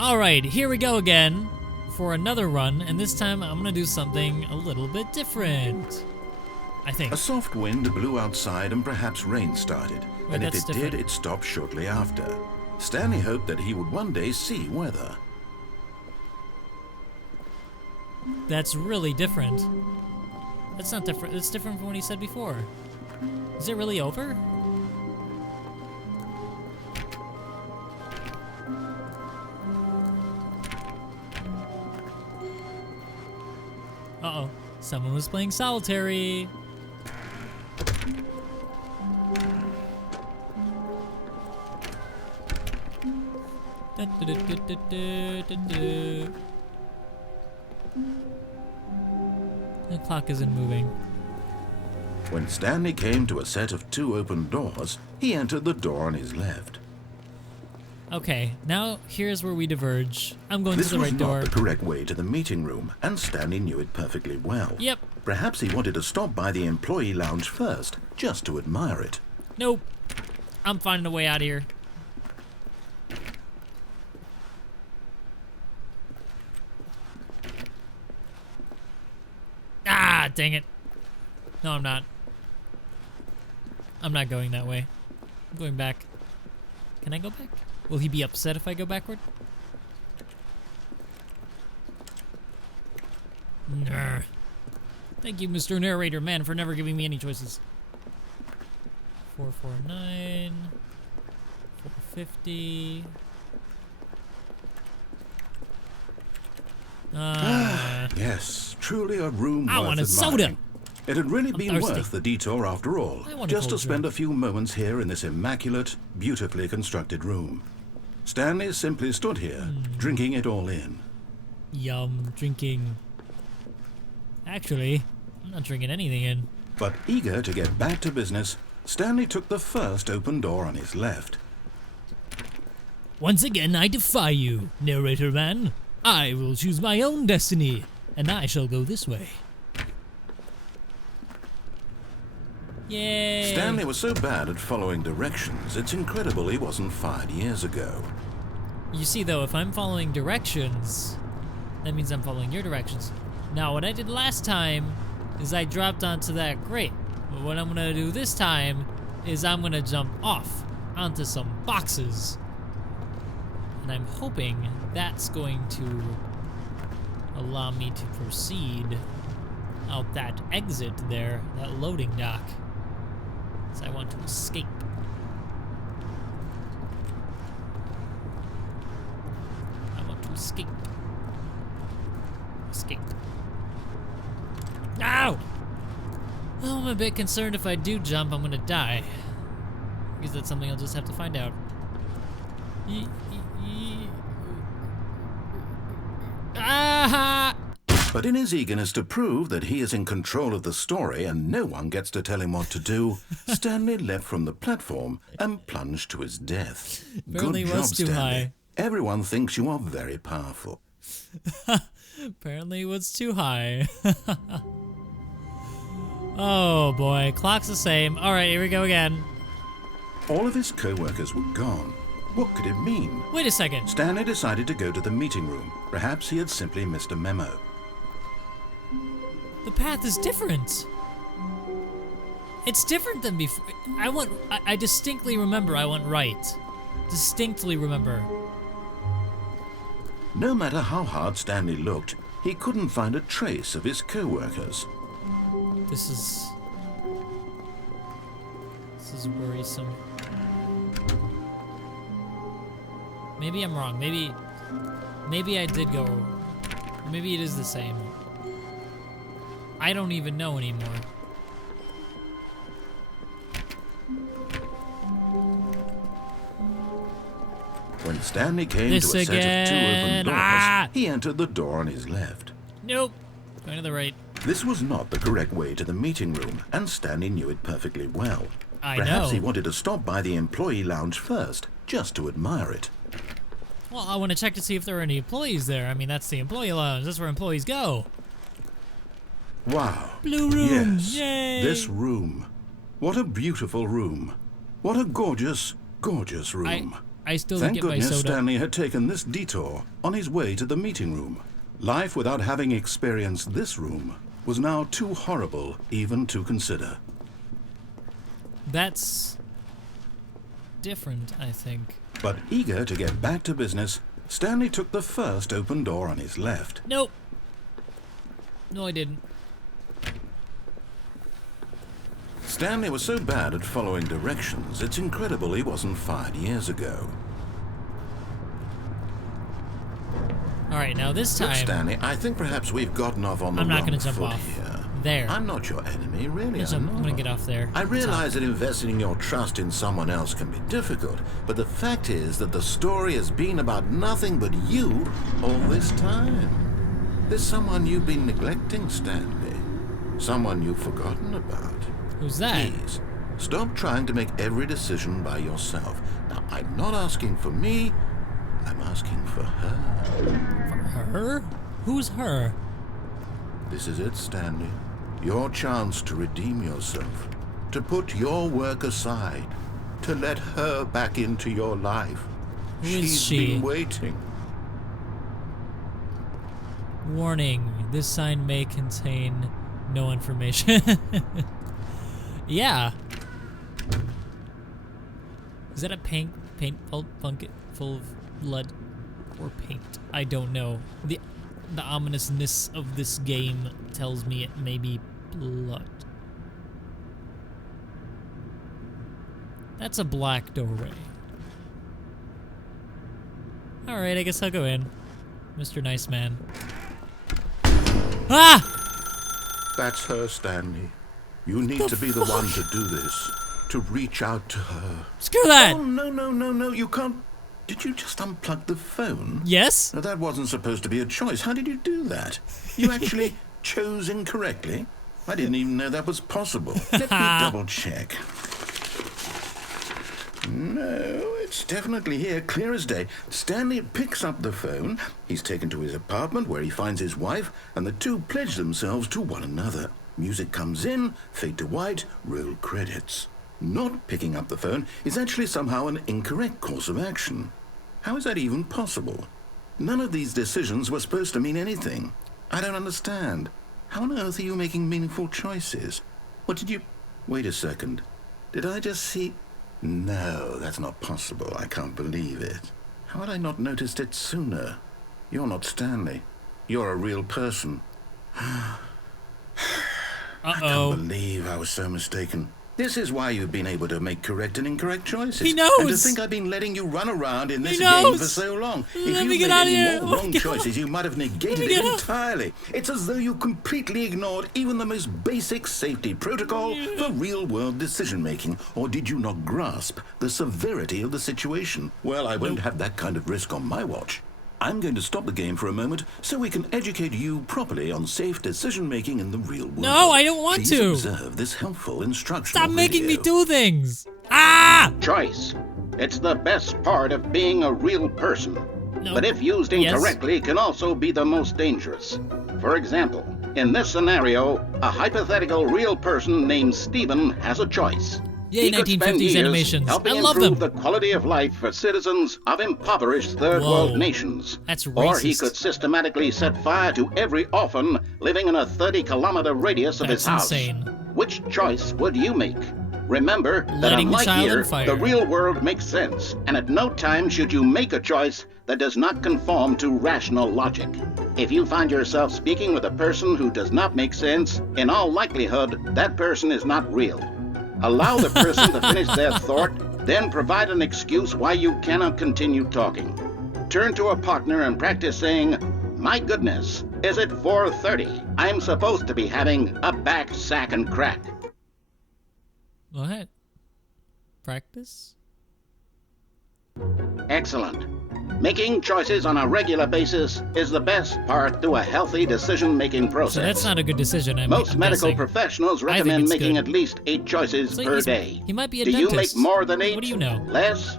Alright, here we go again for another run, and this time I'm gonna do something a little bit different. I think. A soft wind blew outside and perhaps rain started, and if it did, it stopped shortly after. Stanley hoped that he would one day see weather. That's really different. That's not different. It's different from what he said before. Is it really over? Uh-oh. Someone was playing solitary. The clock isn't moving. When Stanley came to a set of 2 open doors, he entered the door on his left. Okay, now here's where we diverge. I'm going to the right door. This was not the correct way to the meeting room, and Stanley knew it perfectly well. Yep. Perhaps he wanted to stop by the employee lounge first, just to admire it. Nope. I'm finding a way out of here. Ah, dang it. No, I'm not. I'm not going that way. I'm going back. Can I go back? Will he be upset if I go backward? Nah. Thank you, Mr. Narrator Man, for never giving me any choices. 449. 450. Yes, truly a room I worth want a admiring. soda. It had really been thirsty. worth the detour after all, just to spend a few moments here in this immaculate, beautifully constructed room. Stanley simply stood here, drinking it all in. Yum, drinking. Actually, I'm not drinking anything in. But eager to get back to business, Stanley took the first open door on his left. Once again, I defy you, Narrator Man. I will choose my own destiny, and I shall go this way. Yay! Stanley was so bad at following directions, it's incredible he wasn't fired years ago. You see, though, if I'm following directions, that means I'm following your directions. Now, what I did last time is I dropped onto that grate. But what I'm gonna do this time is I'm gonna jump off onto some boxes. And I'm hoping that's going to allow me to proceed out that exit there, that loading dock. So I want to escape. I want to escape. Escape. Ow! Well, I'm a bit concerned if I do jump, I'm gonna die. Because that's something I'll just have to find out. Ah! But in his eagerness to prove that he is in control of the story and no one gets to tell him what to do, Stanley leapt from the platform and plunged to his death. Apparently Good it job, was too Stanley. high. Everyone thinks you are very powerful. Apparently it was too high. Oh boy, clock's the same. Alright, here we go again. All of his co-workers were gone. What could it mean? Wait a second. Stanley decided to go to the meeting room. Perhaps he had simply missed a memo. The path is different. It's different than before. I distinctly remember I went right. Distinctly remember. No matter how hard Stanley looked, he couldn't find a trace of his co-workers. This is worrisome. Maybe I'm wrong. Maybe I did go. Maybe it is the same. I don't even know anymore. When Stanley came to a set of 2 open doors, he entered the door on his left. Nope. Going to the right. This was not the correct way to the meeting room, and Stanley knew it perfectly well. Perhaps he wanted to stop by the employee lounge first, just to admire it. Well, I want to check to see if there are any employees there. I mean, that's the employee lounge. That's where employees go. Wow. Blue room. Yes. Yay. This room. What a beautiful room. What a gorgeous, gorgeous room. I still Thank get my goodness soda. Stanley had taken this detour on his way to the meeting room. Life without having experienced this room was now too horrible even to consider. That's different, I think. But eager to get back to business, Stanley took the first open door on his left. Nope. No, I didn't. Stanley was so bad at following directions, it's incredible he wasn't fired years ago. Alright, now this Look, time... Stanley, I think perhaps we've gotten off on the I'm not wrong gonna jump foot off. here. There. I'm not your enemy, really. I'm gonna get off there. I realize that investing your trust in someone else can be difficult, but the fact is that the story has been about nothing but you all this time. There's someone you've been neglecting, Stanley. Someone you've forgotten about. Who's that? Please, stop trying to make every decision by yourself. Now, I'm not asking for me, I'm asking for her. For her? Who's her? This is it, Stanley. Your chance to redeem yourself, to put your work aside, to let her back into your life. Who is She's she? been waiting. Warning, this sign may contain no information. Yeah. Is that a paint full of blood or paint? I don't know. The ominousness of this game tells me it may be blood. That's a black doorway. Alright, I guess I'll go in. Mr. Nice Man. Ah! That's her, Stanley. You need to be the one to do this, to reach out to her. Screw that! Oh, no, you can't. Did you just unplug the phone? Yes? Now, that wasn't supposed to be a choice. How did you do that? You actually chose incorrectly? I didn't even know that was possible. Let me double check. No, it's definitely here, clear as day. Stanley picks up the phone. He's taken to his apartment where he finds his wife, and the two pledge themselves to one another. Music comes in, fade to white, roll credits. Not picking up the phone is actually somehow an incorrect course of action. How is that even possible? None of these decisions were supposed to mean anything. I don't understand. How on earth are you making meaningful choices? What did you... Wait a second. Did I just see... No, that's not possible. I can't believe it. How had I not noticed it sooner? You're not Stanley. You're a real person. I can't believe I was so mistaken. This is why you've been able to make correct and incorrect choices. He knows! And to think I've been letting you run around in this He game knows! for so long. Let If me you get made out of any here! more Let me wrong get choices, you might have negated me it get out! entirely. It's as though you completely ignored even the most basic safety protocol for real-world decision-making. Or did you not grasp the severity of the situation? Well, I won't have that kind of risk on my watch. I'm going to stop the game for a moment so we can educate you properly on safe decision-making in the real world. No, I don't want Please to. observe this helpful instructional Stop making me video. do things! Ah! Choice. It's the best part of being a real person. No. But if used Yes. incorrectly, can also be the most dangerous. For example, in this scenario, a hypothetical real person named Stephen has a choice. Yay, He could spend 1950s years animations. helping I love improve them. the quality of life for citizens of impoverished third Whoa. world nations. That's Or he racist. could systematically set fire to every orphan living in a 30-kilometer radius of That's his house. insane. Which choice would you make? Remember that Lighting a unlike child on here, fire. the real world makes sense, and at no time should you make a choice that does not conform to rational logic. If you find yourself speaking with a person who does not make sense, in all likelihood, that person is not real. Allow the person to finish their thought, then provide an excuse why you cannot continue talking. Turn to a partner and practice saying, "My goodness, is it 4:30? I'm supposed to be having a back, sack, and crack." What? Practice? Excellent. Making choices on a regular basis is the best part to a healthy decision-making process. So that's not a good decision, I'm Most medical guessing. professionals I think recommend it's making good. at least 8 choices So per he's- day. he might be a Do you make dentist. more than 8? What do you know? Less?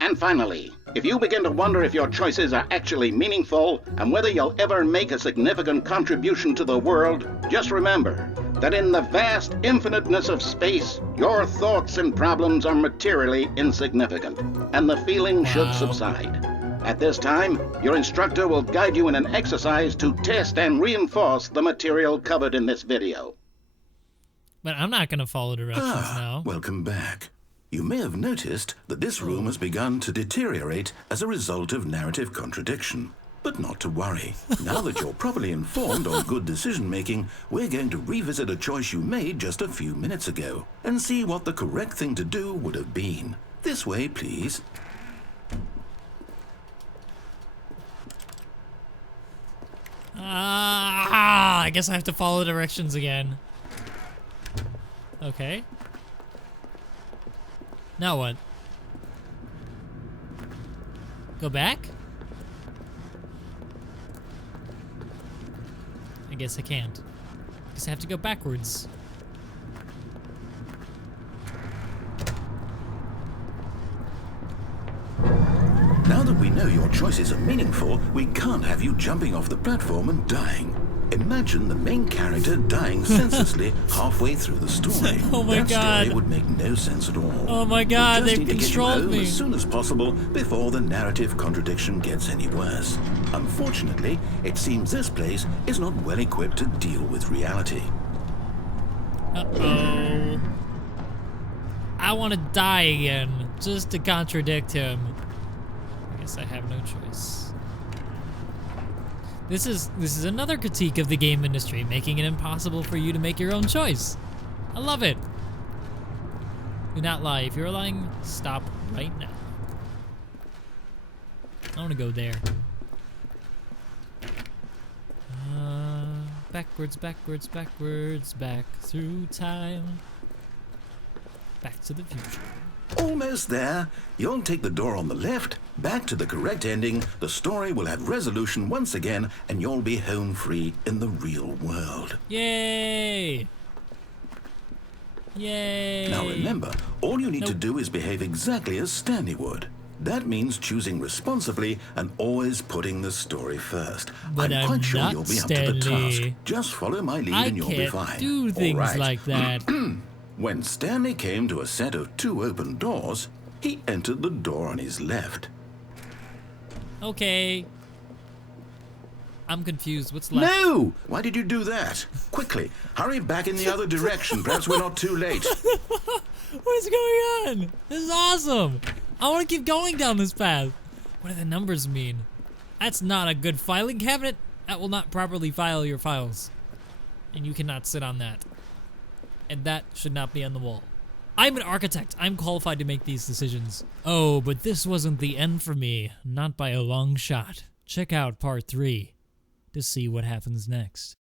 And finally, if you begin to wonder if your choices are actually meaningful and whether you'll ever make a significant contribution to the world, just remember, that in the vast infiniteness of space, your thoughts and problems are materially insignificant, and the feeling should subside. At this time, your instructor will guide you in an exercise to test and reinforce the material covered in this video. But I'm not going to follow directions now. Welcome back. You may have noticed that this room has begun to deteriorate as a result of narrative contradiction. But not to worry. Now that you're properly informed on good decision-making, we're going to revisit a choice you made just a few minutes ago and see what the correct thing to do would have been. This way, please. I guess I have to follow directions again. Okay. Now what? Go back? I guess I can't. I guess I have to go backwards. Now that we know your choices are meaningful, we can't have you jumping off the platform and dying. Imagine the main character dying senselessly halfway through the story. Oh my God. That story would make no sense at all. Oh my God, We just they've need to get you controlled home me. as soon as possible before the narrative contradiction gets any worse. Unfortunately, it seems this place is not well equipped to deal with reality. Uh-oh. I want to die again, just to contradict him. I guess I have no choice. This is another critique of the game industry, making it impossible for you to make your own choice. I love it. Do not lie. If you're lying, stop right now. I want to go there. Backwards, backwards, backwards, back through time. Back to the future. Almost there. You'll take the door on the left, back to the correct ending, the story will have resolution once again, and you'll be home free in the real world. Yay! Yay! Now remember, all you need to do is behave exactly as Stanley would. That means choosing responsibly and always putting the story first. But I'm quite sure not you'll be up to the task. Stanley. Just follow my lead I and you'll be can't fine. do things All right. like that. When Stanley came to a set of 2 open doors, he entered the door on his left. Okay. I'm confused. What's left? No! Why did you do that? Quickly, hurry back in the other direction. Perhaps we're not too late. What is going on? This is awesome. I want to keep going down this path. What do the numbers mean? That's not a good filing cabinet. That will not properly file your files. And you cannot sit on that. And that should not be on the wall. I'm an architect. I'm qualified to make these decisions. Oh, but this wasn't the end for me. Not by a long shot. Check out part 3 to see what happens next.